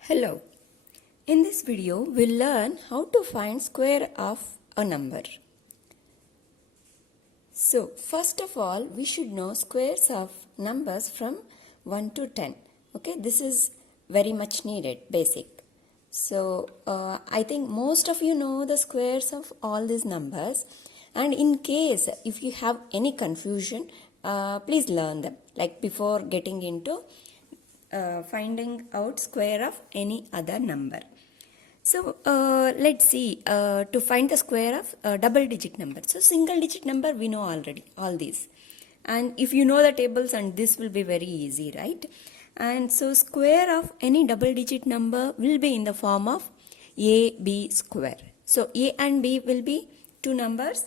Hello. In this video, we'll learn how to find square of a number. So, first of all, we should know squares of numbers from 1 to 10. Okay, this is very much needed, basic. So, I think most of you know the squares of all these numbers. And in case if you have any confusion, please learn them. Like before getting into finding out square of any other number. So let's see to find the square of a double digit number. So single digit number we know already all these, and if you know the tables, and this will be very easy, right? And so square of any double digit number will be in the form of AB square. So A and B will be two numbers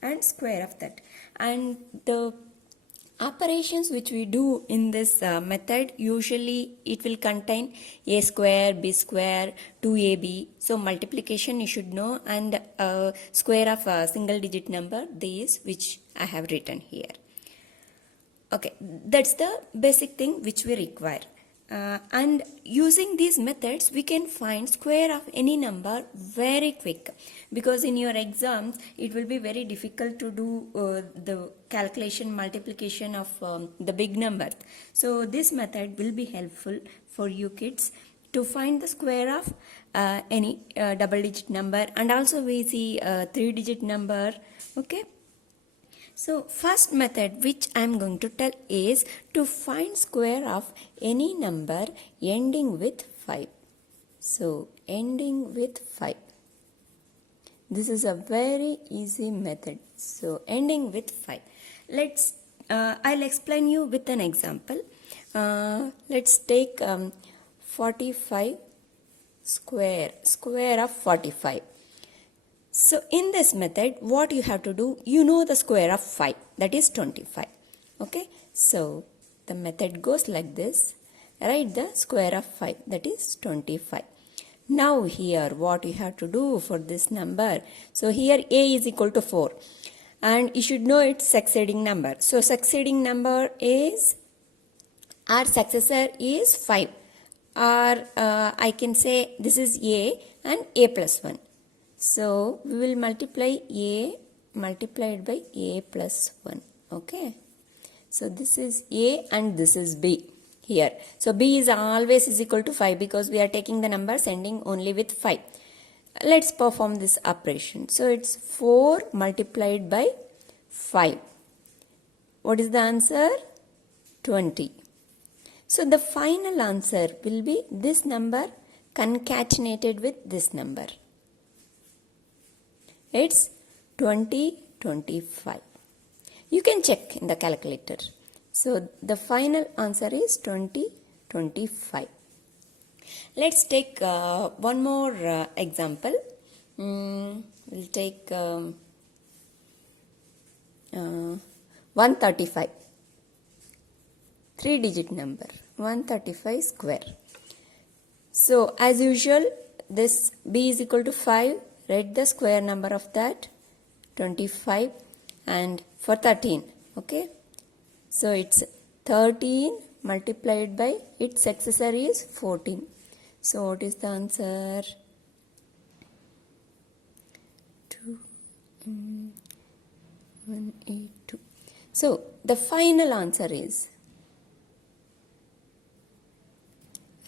and square of that, and the operations which we do in this method, usually it will contain a square, b square, 2ab. So multiplication you should know, and square of a single digit number, these which I have written here. Okay, that's the basic thing which we require. And using these methods we can find square of any number very quick, because in your exams it will be very difficult to do the calculation multiplication of the big number. So this method will be helpful for you kids to find the square of any double digit number, and also we see a 3-digit number. Okay. So first method which I am going to tell is to find square of any number ending with 5. So ending with 5. This is a very easy method. So ending with 5. I'll explain you with an example. Let's take 45 square of 45. So in this method, what you have to do, you know the square of 5, that is 25. Okay, so the method goes like this. Write the square of 5, that is 25. Now here what you have to do for this number, so here A is equal to 4, and you should know its succeeding number. So succeeding number is, our successor is 5, or I can say this is A and A plus 1. So we will multiply A multiplied by A plus 1. Okay. So this is A and this is B here. So B is always is equal to 5 because we are taking the numbers ending only with 5. Let's perform this operation. So it's 4 multiplied by 5. What is the answer? 20. So the final answer will be this number concatenated with this number. It's 2025. You can check in the calculator. So the final answer is 2025. Let's take one more example. We'll take 135. 3-digit number, 135 square. So as usual, this B is equal to 5. Write the square number of that, 25, and for 13, okay. So it's 13 multiplied by its successor is 14. So what is the answer? 182. So the final answer is,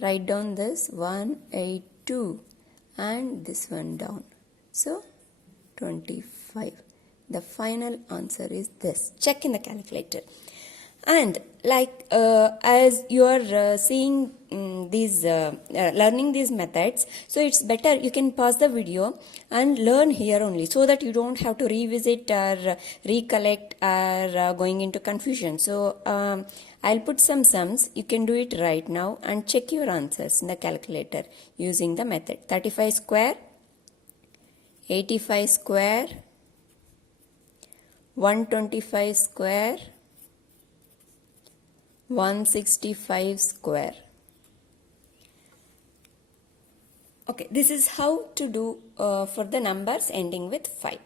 write down this 182 and this one down. So 25. The final answer is this. Check in the calculator. And like as you are seeing these learning these methods, so it's better you can pause the video and learn here only, so that you don't have to revisit or recollect or going into confusion. So I'll put some sums. You can do it right now and check your answers in the calculator using the method. 35 square, 85 square, 125 square, 165 square. Okay, this is how to do for the numbers ending with 5.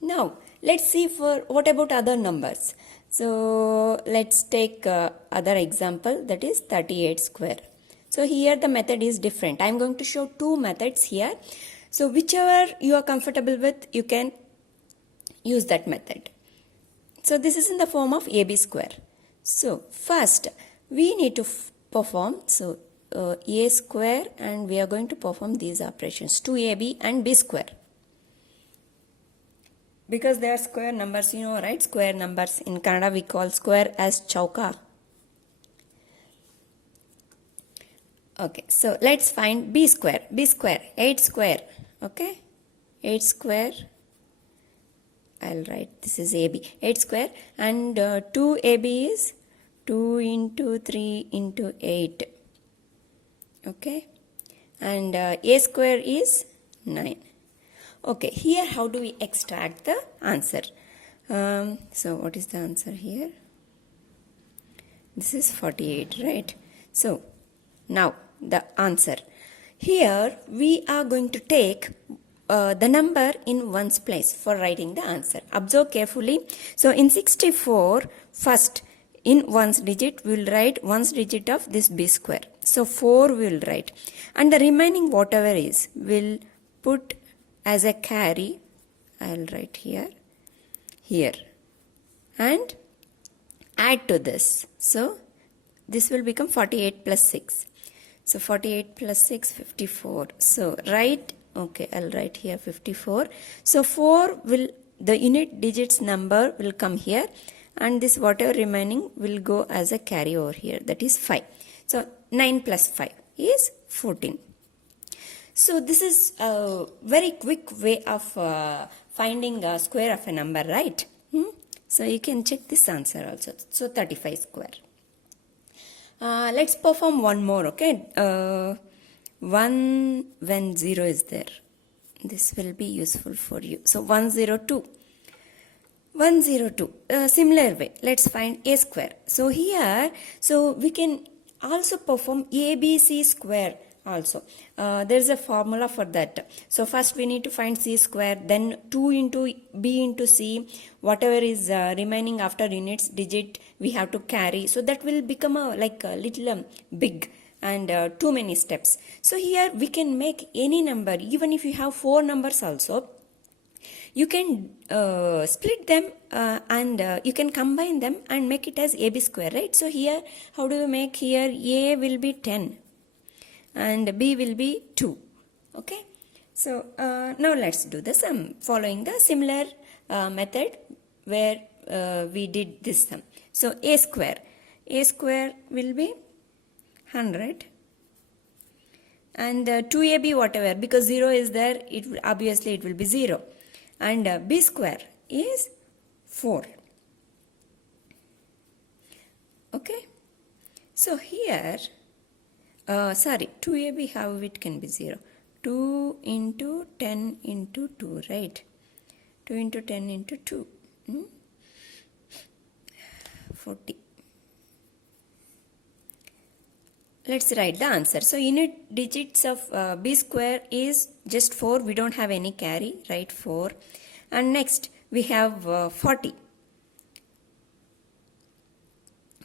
Now let's see for what about other numbers. So let's take other example, that is 38 square. So here the method is different. I am going to show two methods here. So whichever you are comfortable with, you can use that method. So this is in the form of AB square. So first we need to perform A square, and we are going to perform these operations 2AB and B square. Because they are square numbers, you know, right? Square numbers. In Kannada we call square as chauka. Okay, so let's find B square. B square, 8 square. Okay, 8 square. I'll write this is AB. 8 square, and 2AB is 2 into 3 into 8. Okay, and A square is 9. Okay, here how do we extract the answer? So what is the answer here? This is 48, right? So now the answer. Here we are going to take the number in ones place for writing the answer. Observe carefully. So in 64, first in ones digit we will write ones digit of this B square. So 4 we will write, and the remaining whatever is will put as a carry. I will write here, and add to this. So this will become 48 plus 6. So 48 plus 6, 54. So write, okay, I'll write here 54. So 4 will, the unit digits number will come here, and this whatever remaining will go as a carry over here, that is 5. So 9 plus 5 is 14. So this is a very quick way of finding a square of a number, right? So you can check this answer also. So 35 square. Let's perform one more, okay? 1 when 0 is there. This will be useful for you. So 102. 102. Similar way, let's find A square. So here, so we can also perform ABC square also. There is a formula for that. So first we need to find C square, then 2 into B into C, whatever is remaining after units digit we have to carry. So that will become a little big and too many steps. So here we can make any number, even if you have 4 numbers also, you can split them and you can combine them and make it as AB square, right? So here how do we make? Here A will be 10 and B will be 2. Okay, so now let's do the sum following the similar method where we did this sum. So A square will be 100, and 2AB whatever, because 0 is there, obviously it will be 0, and B square is 4. Okay, so here 2AB, how it can be 0? 2 into 10 into 2, right? 2 into 10 into 2, 40. Let's write the answer. So unit digits of B square is just 4. We don't have any carry, right? 4. And next we have 40.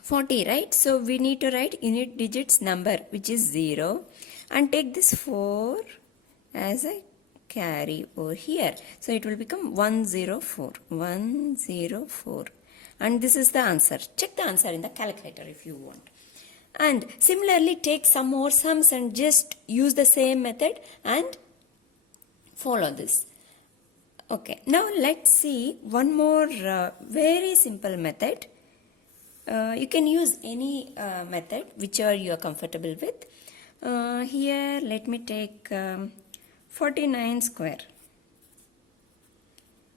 40, right? So we need to write unit digits number, which is 0, and take this 4 as a carry over here. So it will become 104. 104. And this is the answer. Check the answer in the calculator if you want. And similarly, take some more sums and just use the same method and follow this. Okay, now let's see one more very simple method. You can use any method whichever you are comfortable with. Here let me take 49 square.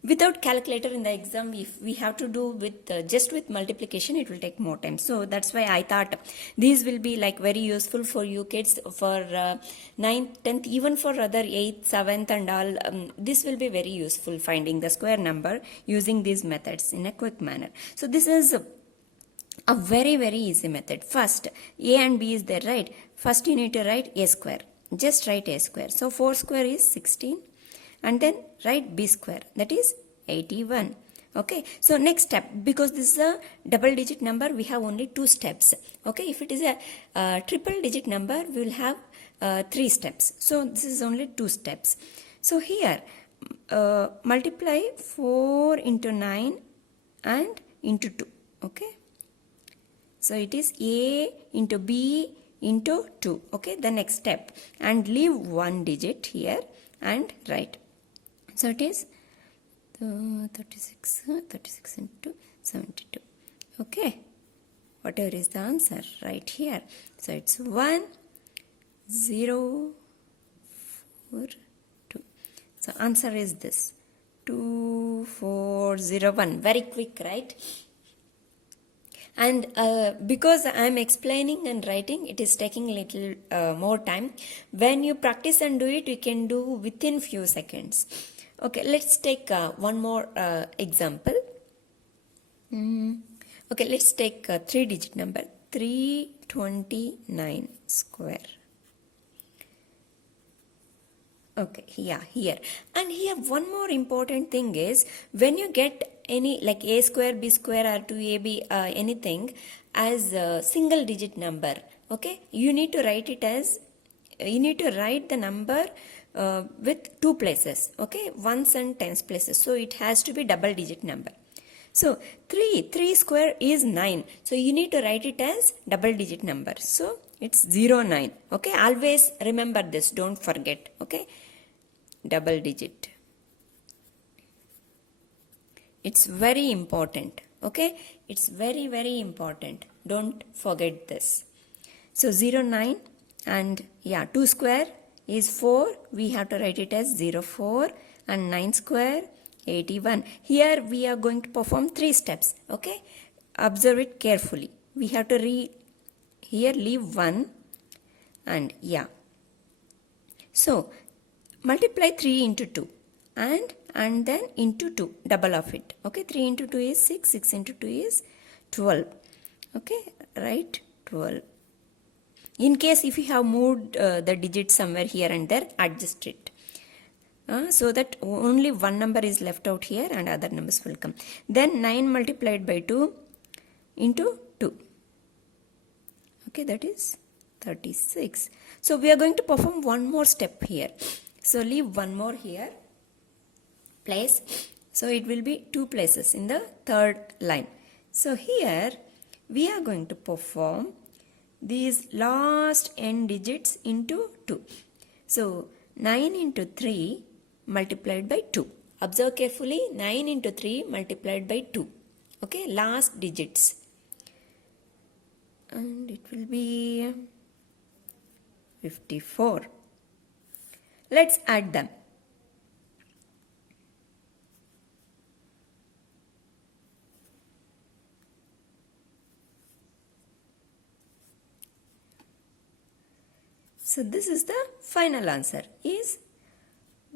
Without calculator in the exam, if we have to do with just with multiplication, it will take more time. So that's why I thought these will be very useful for you kids for 9th, 10th, even for other 8th, 7th and all. This will be very useful finding the square number using these methods in a quick manner. So this is a very easy method. First, A and B is there, right? First you need to write A square. Just write A square. So 4 square is 16. And then write B square, that is 81. Okay, so next step, because this is a double digit number, we have only 2 steps. Okay, if it is a triple digit number, we will have 3 steps. So this is only 2 steps. So here multiply 4 into 9 and into 2. Okay, so it is A into B into 2. Okay, the next step, and leave 1 digit here and write. So it is 36 into 72. Okay, whatever is the answer right here. So it's 1 0 4 2. So answer is this 2401. Very quick, right? And because I am explaining and writing, it is taking a little more time. When you practice and do it, you can do within few seconds. Okay, let's take one more example. Okay, let's take a 3-digit number, 329 square. Okay, yeah, here. And here one more important thing is, when you get any like a square, b square or 2ab anything as a single digit number, okay, you need to write it as, you need to write the number with 2 places, okay, ones and tens places. So it has to be double digit number. So 3 square is 9. So you need to write it as double digit number. So it's 09. Okay, always remember this, don't forget. Okay, double digit. It's very important. Okay, it's very, very important. Don't forget this. So 09, and yeah, 2 square is 4. We have to write it as 04, and 9 square 81. Here we are going to perform 3 steps. Okay, observe it carefully. We have to here leave 1, and yeah. So multiply 3 into 2 and then into 2, double of it. Okay, 3 into 2 is 6, 6 into 2 is 12. Okay, right, 12. In case if you have moved the digit somewhere here and there, adjust it. So that only one number is left out here and other numbers will come. Then 9 multiplied by 2 into 2. Okay, that is 36. So we are going to perform one more step here. So leave one more here, place. So it will be 2 places in the third line. So here we are going to perform these last n digits into 2. So 9 into 3 multiplied by 2. Observe carefully, 9 into 3 multiplied by 2. Okay, last digits. And it will be 54. Let's add them. So this is the final answer is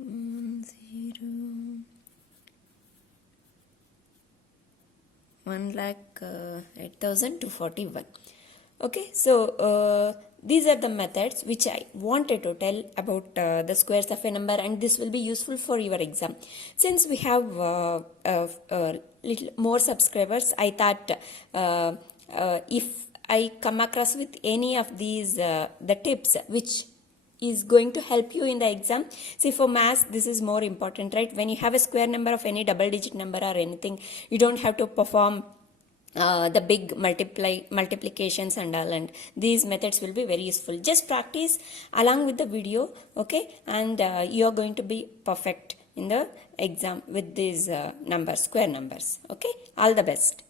1,08,241. Okay, so these are the methods which I wanted to tell about the squares of a number, and this will be useful for your exam. Since we have little more subscribers, I thought if I come across with any of these the tips which is going to help you in the exam. See, for maths this is more important, right? When you have a square number of any double digit number or anything, you don't have to perform the big multiplications and all, and these methods will be very useful. Just practice along with the video, okay, and you are going to be perfect in the exam with these numbers, square numbers. Okay, all the best.